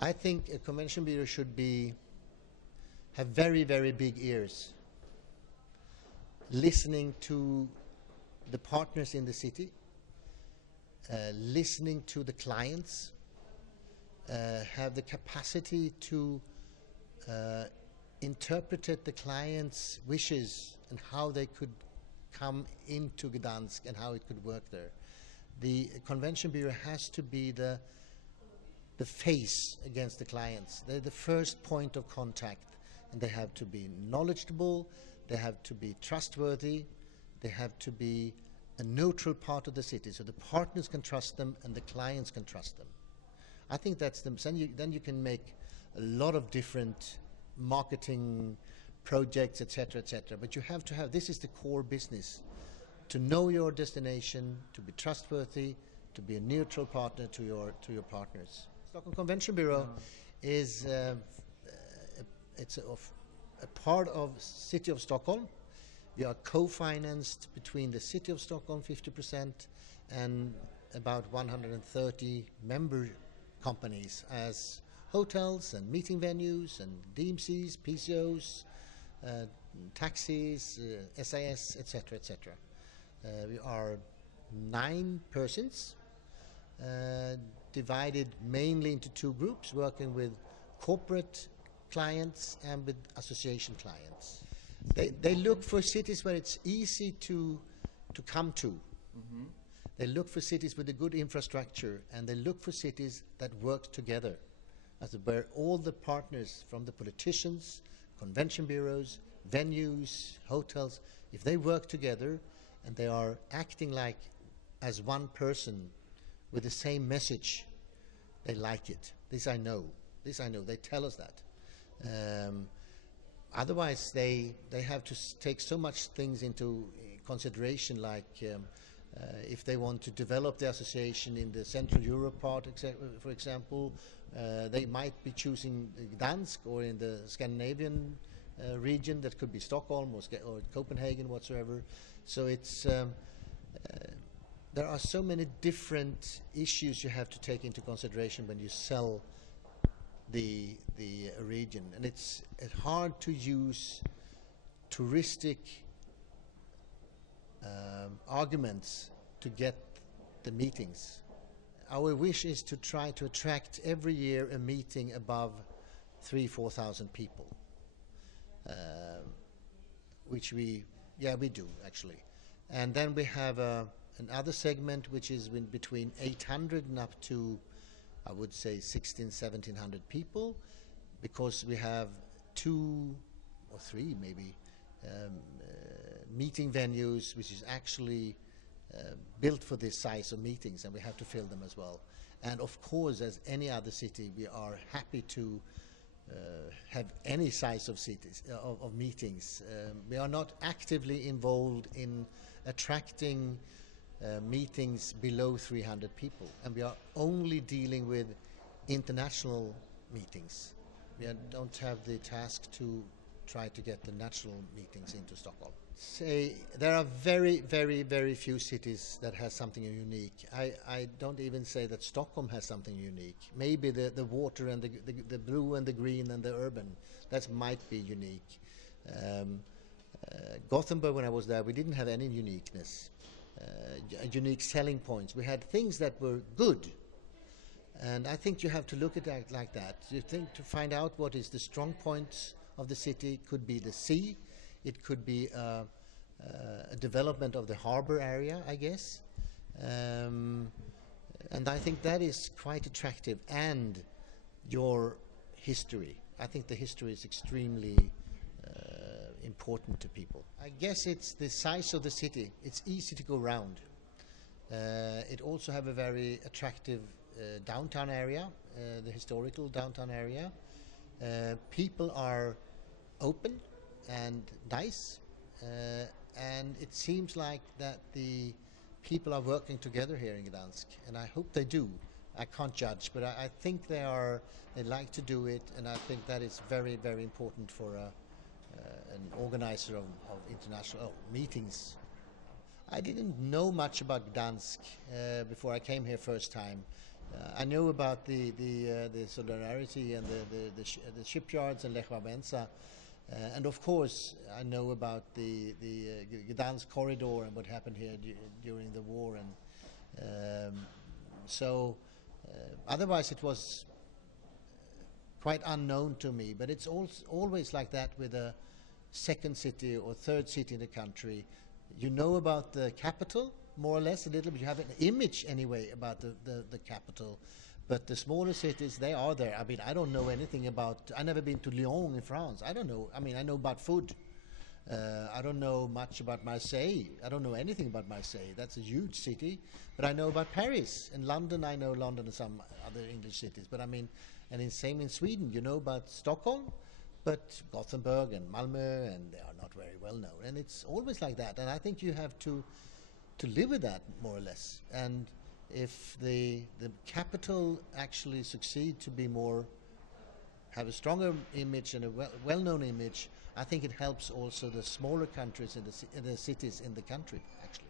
I think a convention bureau should have very, very big ears, listening to the partners in the city, listening to the clients, have the capacity to interpret the client's wishes and how they could come into Gdansk and how it could work there. The convention bureau has to be the face against the clients. They're the first point of contact, and they have to be knowledgeable, they have to be trustworthy, they have to be a neutral part of the city, so the partners can trust them and the clients can trust them. I think that's the, then you can make a lot of different marketing projects, etc., etc. But you have to have, this is the core business, to know your destination, to be trustworthy, to be a neutral partner to your partners. Stockholm Convention Bureau is it's a part of City of Stockholm. We are co-financed between the City of Stockholm 50% and about 130 member companies as hotels and meeting venues and DMCs, PCOs, taxis, SAS, etc., etc. We are 9 persons, divided mainly into 2 groups, working with corporate clients and with association clients. They look for cities where it's easy to come to. Mm-hmm. They look for cities with a good infrastructure, and they look for cities that work together, where all the partners, from the politicians, convention bureaus, venues, hotels, if they work together and they are acting like as one person with the same message, they like it. This I know. They tell us that. Otherwise, they have to take so much things into consideration, like if they want to develop the association in the Central Europe part, for example, they might be choosing Gdansk, or in the Scandinavian region, that could be Stockholm or Copenhagen, whatsoever. So it's there are so many different issues you have to take into consideration when you sell the region, and it's hard to use touristic arguments to get the meetings. Our wish is to try to attract every year a meeting above 3,000–4,000 people, which we do actually. And then we have another segment which is between 800 and up to, I would say, 1,600–1,700 people, because we have 2 or 3 maybe meeting venues which is actually built for this size of meetings, and we have to fill them as well. And of course, as any other city, we are happy to have any size of cities of meetings. We are not actively involved in attracting meetings below 300 people, and we are only dealing with international meetings. We don't have the task to try to get the national meetings into Stockholm. Say there are very, very, very few cities that has something unique. I don't even say that Stockholm has something unique. Maybe the water and the blue and the green and the urban, that might be unique. Gothenburg, when I was there, we didn't have any uniqueness, unique selling points. We had things that were good, and I think you have to look at it like that. You think to find out what is the strong points of the city. It could be the sea, it could be a development of the harbor area, I guess, and I think that is quite attractive. And your history, I think the history is extremely important to people. I guess it's the size of the city. It's easy to go around. It also have a very attractive downtown area, the historical downtown area. People are open and nice, and it seems like that the people are working together here in Gdansk, and I hope they do. I can't judge, but I think they like to do it, and I think that is very, very important for an organizer of international meetings. I didn't know much about Gdansk before I came here first time. I know about the solidarity and the shipyards in Lech Wałęsa, and of course I know about the Gdansk corridor and what happened here during the war, and so otherwise it was quite unknown to me. But it's always like that with a second city or third city in the country. You know about the capital, more or less, a little bit. You have an image anyway about the capital. But the smaller cities, they are there. I mean, I don't know anything about, I've never been to Lyon in France. I don't know. I mean, I know about food. I don't know much about Marseille. I don't know anything about Marseille. That's a huge city. But I know about Paris. And London, I know London and some other English cities. But I mean, and same in Sweden, you know about Stockholm, but Gothenburg and Malmö, and they are not very well known. And it's always like that. And I think you have to live with that, more or less. And if the capital actually succeed to be more, have a stronger image and a well-known image, I think it helps also the smaller countries in the cities in the country, actually.